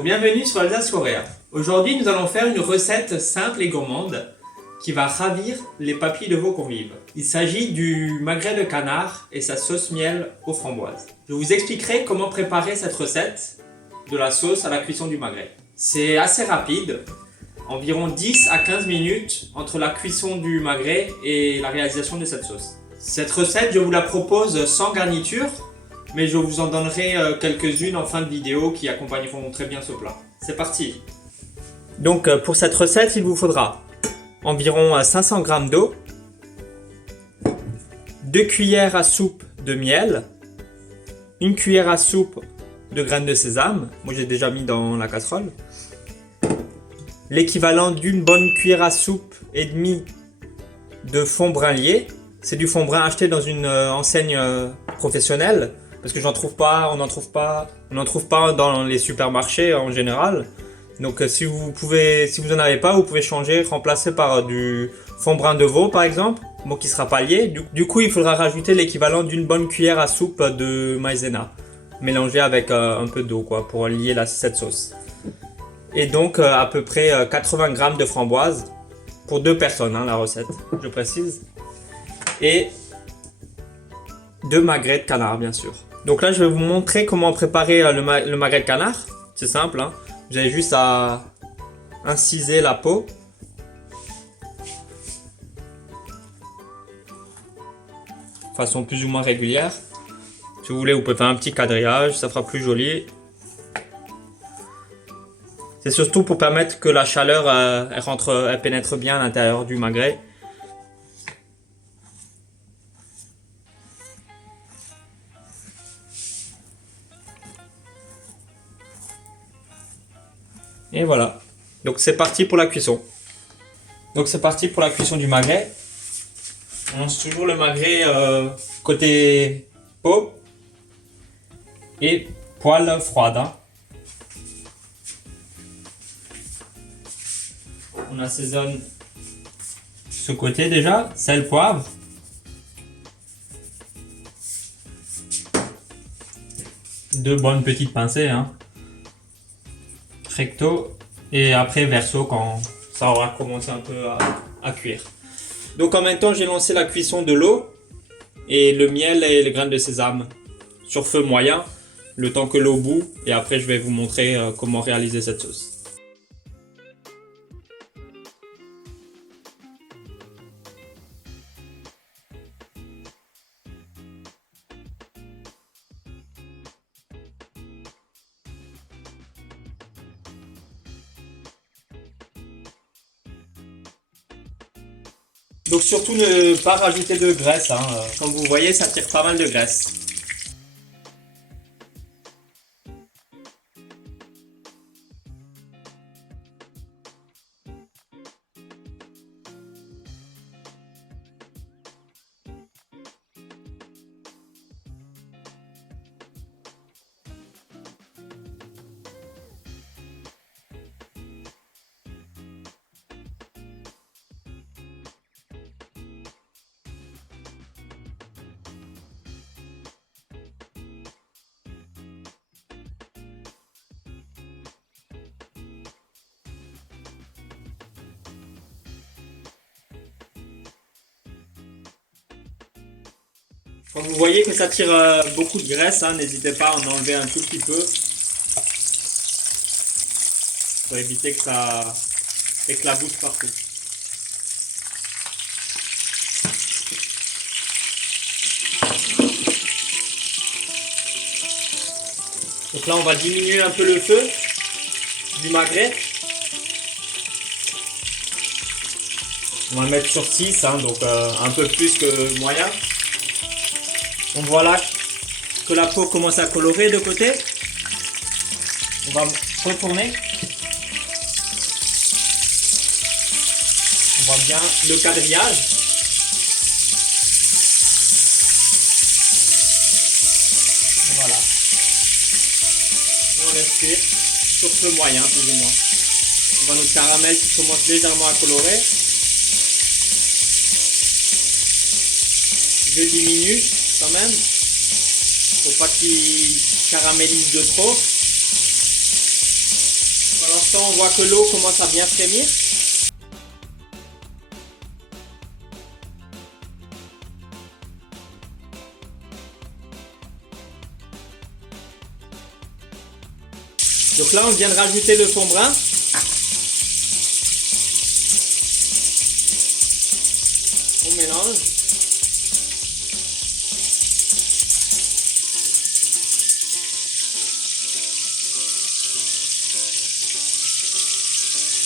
Bonjour, bienvenue sur Alsace Coréa. Aujourd'hui, nous allons faire une recette simple et gourmande qui va ravir les papilles de vos convives. Il s'agit du magret de canard et sa sauce miel aux framboises. Je vous expliquerai comment préparer cette recette de la sauce à la cuisson du magret. C'est assez rapide, environ 10 à 15 minutes entre la cuisson du magret et la réalisation de cette sauce. Cette recette, je vous la propose sans garniture, mais je vous en donnerai quelques-unes en fin de vidéo qui accompagneront très bien ce plat. C'est parti! Donc pour cette recette, il vous faudra environ 500 g d'eau, 2 cuillères à soupe de miel, 1 cuillère à soupe de graines de sésame, moi j'ai déjà mis dans la casserole, l'équivalent d'une bonne cuillère à soupe et demie de fond brun lié. C'est du fond brun acheté dans une enseigne professionnelle, parce que on n'en trouve pas dans les supermarchés en général. Donc si vous en avez pas, vous pouvez changer, remplacer par du fond brun de veau par exemple, bon qui sera pas lié. Du coup, il faudra rajouter l'équivalent d'une bonne cuillère à soupe de maïzena, mélangé avec un peu d'eau quoi, pour lier cette sauce. Et donc à peu près 80 g de framboises pour 2 personnes, la recette, je précise. Et 2 magrets de canard bien sûr. Donc là, je vais vous montrer comment préparer le magret de canard. C'est simple, Vous avez juste à inciser la peau. De façon plus ou moins régulière. Si vous voulez, vous pouvez faire un petit quadrillage, ça fera plus joli. C'est surtout pour permettre que la chaleur elle pénètre bien à l'intérieur du magret. Et voilà, donc c'est parti pour la cuisson. Donc c'est parti pour la cuisson du magret. On lance toujours le magret côté peau et poêle froide. On assaisonne ce côté déjà, sel, poivre. Deux bonnes petites pincées, recto, et après verso quand ça aura commencé un peu à cuire. Donc en même temps, j'ai lancé la cuisson de l'eau et le miel et les graines de sésame sur feu moyen, le temps que l'eau bout, et après je vais vous montrer comment réaliser cette sauce. Donc surtout ne pas rajouter de graisse, Comme vous voyez, ça tire pas mal de graisse. Quand vous voyez que ça tire beaucoup de graisse, n'hésitez pas à en enlever un tout petit peu pour éviter que ça éclabousse partout. Donc là, on va diminuer un peu le feu du magret. On va le mettre sur 6, donc un peu plus que moyen. On voit là que la peau commence à colorer de côté. On va retourner. On voit bien le quadrillage. Et voilà. Et on laisse cuire sur feu moyen plus ou moins. On voit notre caramel qui commence légèrement à colorer. Je diminue quand même, faut pas qu'il caramélise de trop. Pour l'instant, on voit que l'eau commence à bien frémir. Donc là, on vient de rajouter le fond brun. On mélange.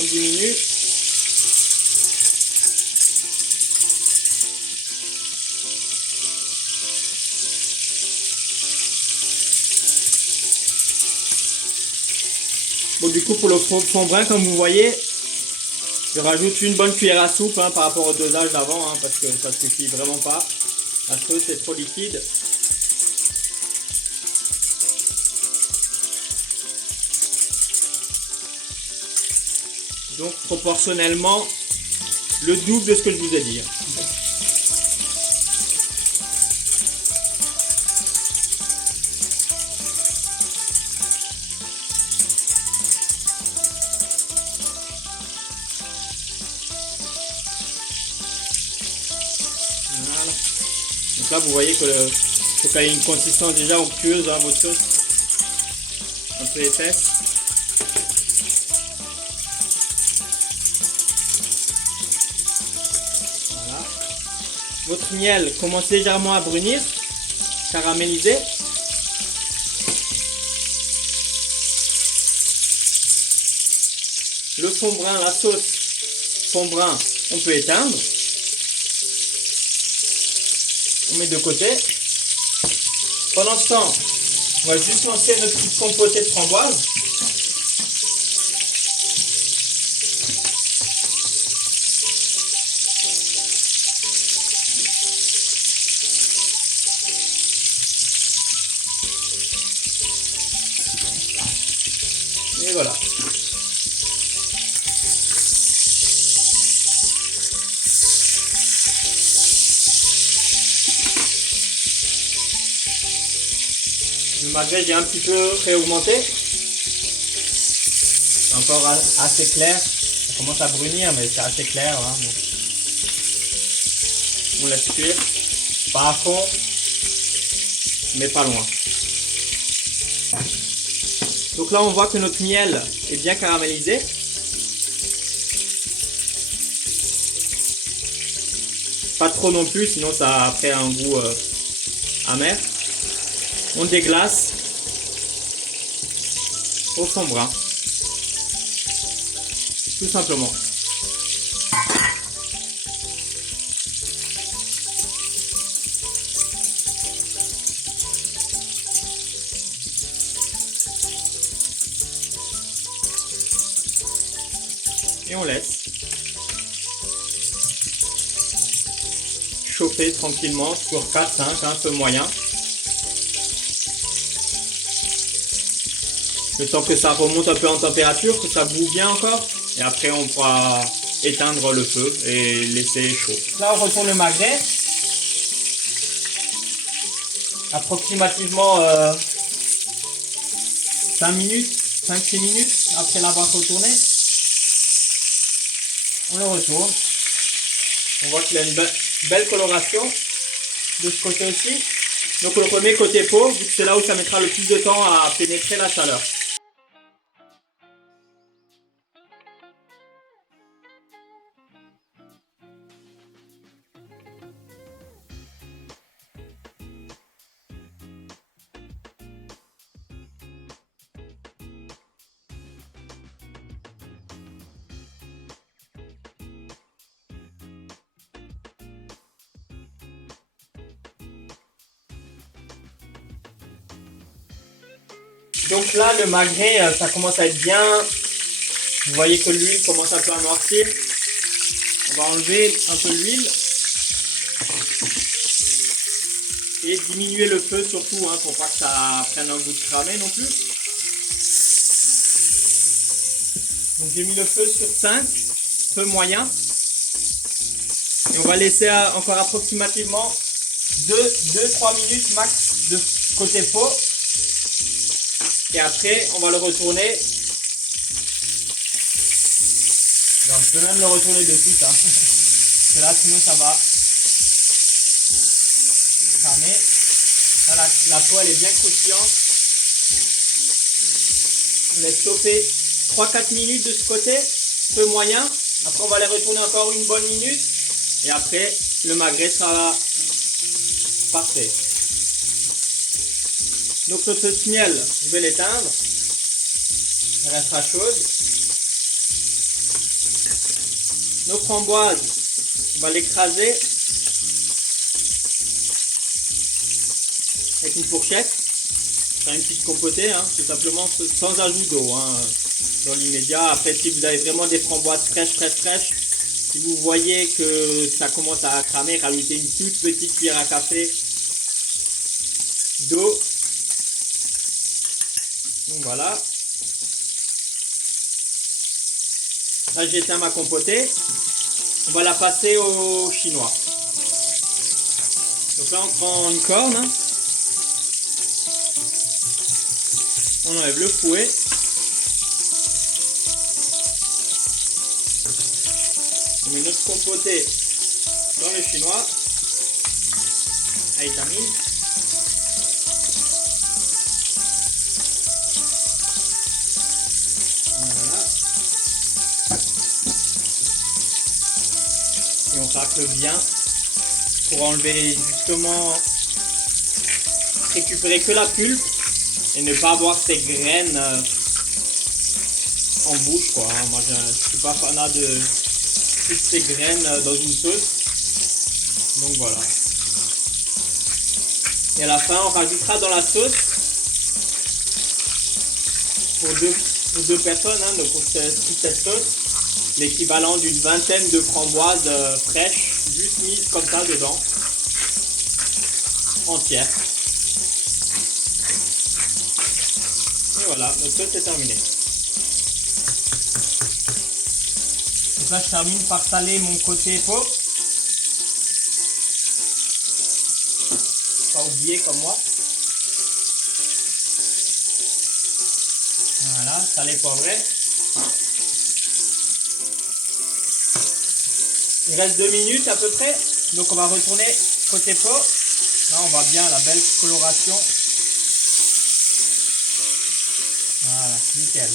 On diminue. Bon, du coup, pour le fond brun, comme vous voyez, je rajoute une bonne cuillère à soupe par rapport au dosage d'avant, parce que ça suffit vraiment pas. La sauce est trop liquide. Donc proportionnellement le double de ce que je vous ai dit. Voilà. Donc là vous voyez que faut qu'elle ait une consistance déjà onctueuse, votre sauce. Un peu épaisse. Voilà. Votre miel commence légèrement à brunir, caraméliser. Le fond brun, la sauce fond brun, on peut éteindre. On met de côté. Pendant ce temps, on va juste lancer notre petite compotée de framboise. Et voilà. Le magret, j'ai un petit peu réaugmenté. C'est encore assez clair. Ça commence à brunir, mais c'est assez clair. Donc, on laisse cuire. Pas à fond, mais pas loin. Donc là, on voit que notre miel est bien caramélisé. Pas trop non plus, sinon ça a après un goût amer. On déglace au fond brun, tout simplement. Et on laisse chauffer tranquillement sur 4-5, feu moyen. Le temps que ça remonte un peu en température, que ça boue bien encore. Et après, on pourra éteindre le feu et laisser chaud. Là, on retourne le magret. Approximativement 5 minutes, 5-6 minutes après l'avoir retourné. On le retourne. On voit qu'il a une belle coloration de ce côté aussi. Donc on le remet côté peau, vu que c'est là où ça mettra le plus de temps à pénétrer la chaleur. Donc là, le magret, ça commence à être bien. Vous voyez que l'huile commence un peu à noircir. On va enlever un peu l'huile. Et diminuer le feu surtout, pour pas que ça prenne un goût de cramé non plus. Donc j'ai mis le feu sur 5, feu moyen. Et on va laisser encore approximativement 2-3 minutes max de côté peau. Et après, on va le retourner Alors, je peux même le retourner dessus, ça. Parce que là, sinon, ça va cramer. Là, la peau, elle est bien croustillante. On laisse chauffer 3-4 minutes de ce côté, peu moyen. Après, on va les retourner encore une bonne minute. Et après, le magret sera parfait. Donc, notre sauce miel, je vais l'éteindre. Elle restera chaude. Nos framboises, on va l'écraser avec une fourchette. Faire une petite compotée, hein, tout simplement sans ajout d'eau, hein, dans l'immédiat. Après, si vous avez vraiment des framboises fraîches, si vous voyez que ça commence à cramer, rajoutez une toute petite cuillère à café d'eau. Donc voilà. Là, j'éteins ma compotée. On va la passer au chinois. Donc là, on prend une corne. Hein. On enlève le fouet. On met notre compotée dans le chinois. À étamine. Voilà. Et on racle bien pour enlever justement, récupérer que la pulpe et ne pas avoir ces graines en bouche, quoi. Hein. Moi, je suis pas fanat de toutes ces graines dans une sauce. Donc voilà. Et à la fin, on rajoutera dans la sauce pour deux personnes, hein, donc pour cette sauce, l'équivalent d'une vingtaine de framboises fraîches, juste mises comme ça dedans, entières. Et voilà, notre sauce est terminée. Donc là, je termine par saler mon côté peau. Pas oublier comme moi. Voilà, salé poivré. Il reste 2 minutes à peu près. Donc on va retourner côté peau. Là on voit bien la belle coloration. Voilà, nickel.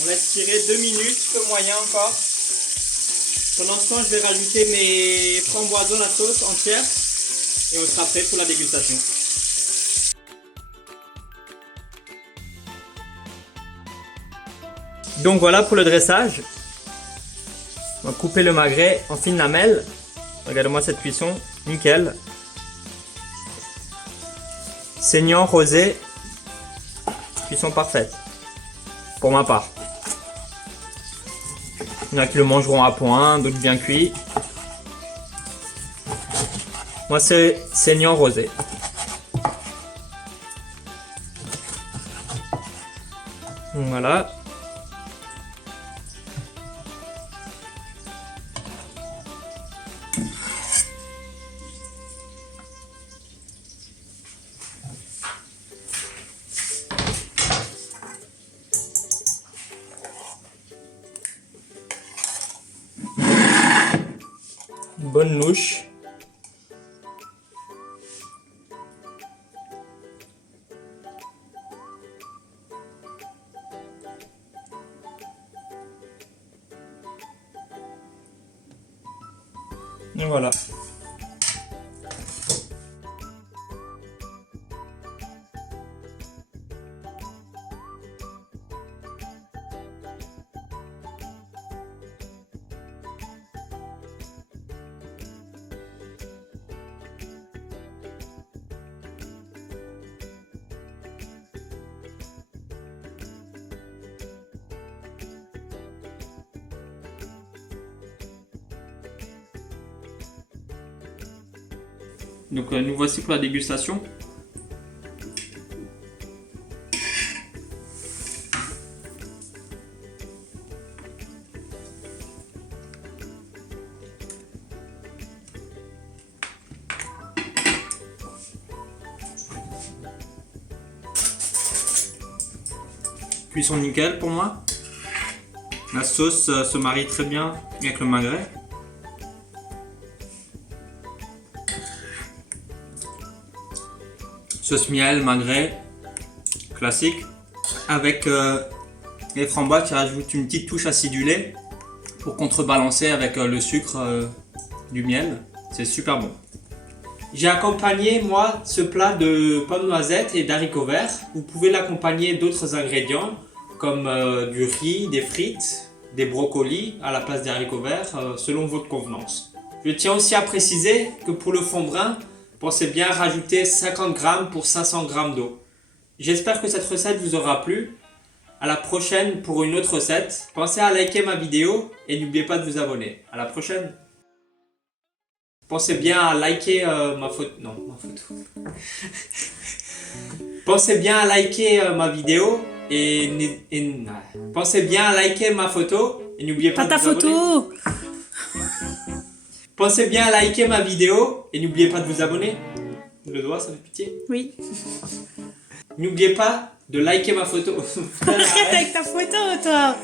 On laisse tirer 2 minutes, peu moyen encore. Pendant ce temps, je vais rajouter mes framboises dans la sauce entière. Et on sera prêt pour la dégustation. Donc voilà pour le dressage. On va couper le magret en fines lamelles. Regardez-moi cette cuisson, nickel. Saignant, rosé, cuisson parfaite. Pour ma part. Il y en a qui le mangeront à point, d'autres bien cuits. Moi c'est saignant rosé. Donc voilà. Une bonne louche. Et voilà. Donc nous voici pour la dégustation. Cuisson nickel pour moi. La sauce se marie très bien avec le magret. Sauce miel, magret, classique. Avec les framboises qui rajoutent une petite touche acidulée pour contrebalancer avec le sucre du miel. C'est super bon. J'ai accompagné moi ce plat de pommes noisettes et d'haricots verts. Vous pouvez l'accompagner d'autres ingrédients comme du riz, des frites, des brocolis à la place des haricots verts selon votre convenance. Je tiens aussi à préciser que pour le fond brun, pensez bien à rajouter 50 g pour 500 g d'eau. J'espère que cette recette vous aura plu. À la prochaine pour une autre recette. Pensez à liker ma vidéo et n'oubliez pas de vous abonner. À la prochaine. Pensez bien à liker ma photo. Non, ma photo. Pensez bien à liker ma vidéo pensez bien à liker ma photo et n'oubliez pas de vous abonner. Pas ta photo. Pensez bien à liker ma vidéo et n'oubliez pas de vous abonner. Le doigt, ça fait pitié. Oui. N'oubliez pas de liker ma photo. Arrête avec ta photo, toi.